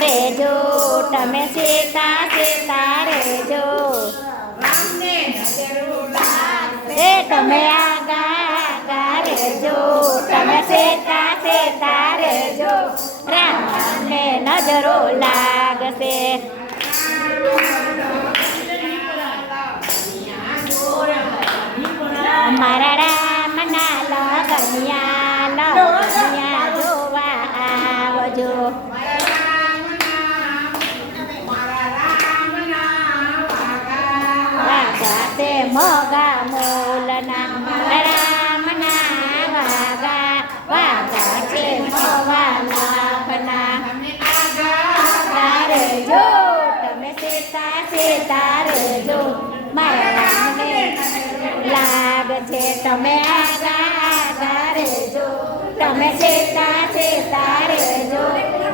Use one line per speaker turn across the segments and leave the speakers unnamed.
રેજો તમે સીતા સીતા રેજો એ તમે આગા આગા રેજો તમે સીતા સીતા રેજો રામને નજરો લાગશે. મારા રામના લગનિયા છે, તમે આગા રેજો તમે છે, તારે રેજો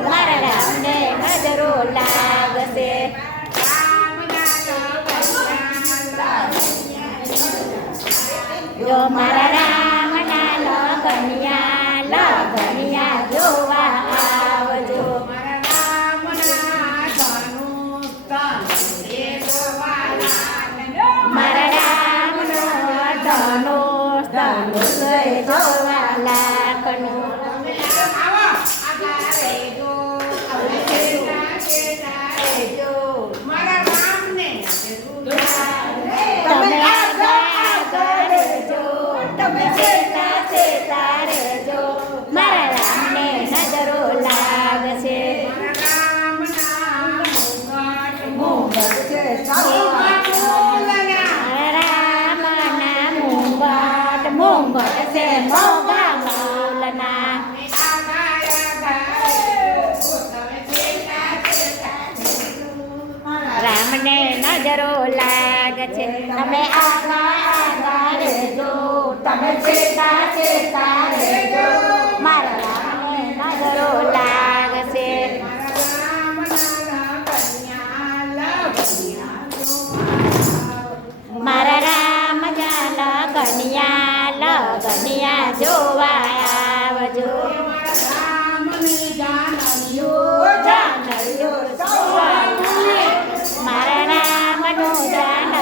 મારા રામને નજરો લાગશે. જો મારા રામના લગનિયા લગનિયા નજરો લાગે છે. તમે આગા આગા રેજો તમે ચેતા ચેતા રેજો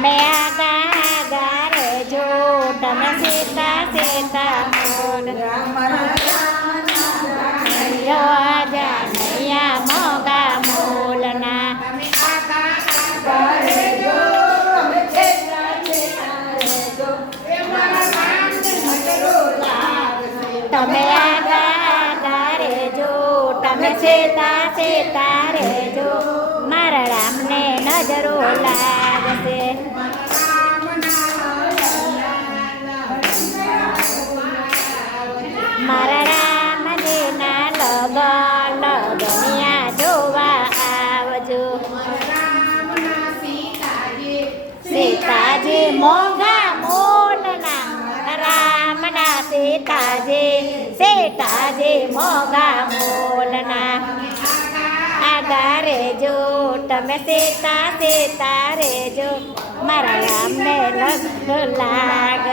તમે આગા જો રેજો તમે સીતા સીતા મોલ જાનૈયા મોગા મોલના. તમે આગા આગા જો તમે સીતા સીતા રેજો મારા રામને નજરો લાગશે સીતાજે મોંઘા મોલના રામના સીતાજી સીતાજી મોંઘા મોલના આગારે જો તમે સીતા સીતા રેજો મારા રામને લગ લાગ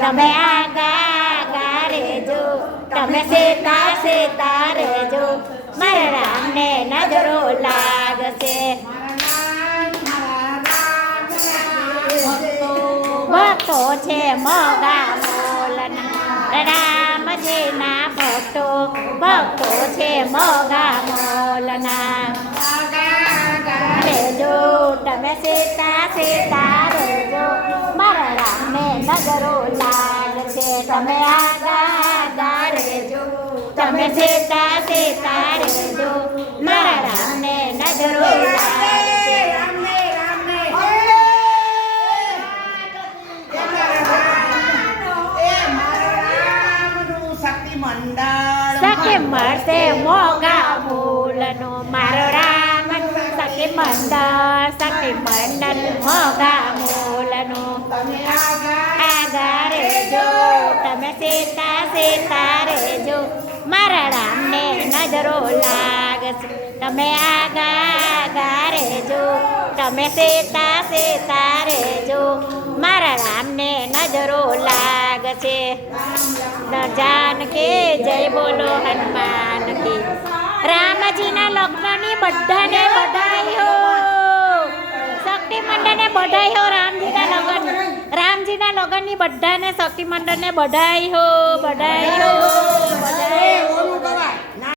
તમે આગા ગારે જો તમે સીતા સીતા રેજો મારા રામને નજરો લાગશે. છે મોગા મોલના. રામજીના ભક્તો. ભક્તો છે મોગા મોલના. રેજો તમે સીતા સીતા રેજો મારા રામે નગરો લાલ છે. તમે આગા રેજો તમે સીતા સીતા રેજો મારા રામને નજરો મળશે મોગા મૂલનો મારો રામ. સખી મંડળ સખી મંડળ મોગા મૂલનો
તમે આગા
આગા રેજો તમે સીતા સીતા રેજો મારા રામને નજરો લાગશે. તમે આગા રેજો તમે સીતા સીતા રેજો મારા રામને નજરો લાગશે જાનકી જય બોલો હનુમાન કી. રામજીના લગ્નની બધાને બધાઈઓ શક્તિ મંડળને બધાઈઓ રામજીના લગ્ન. રામજીના લગ્નની બધાને શક્તિ મંડળને બધાઈઓ બધાઈઓ બધાઈઓ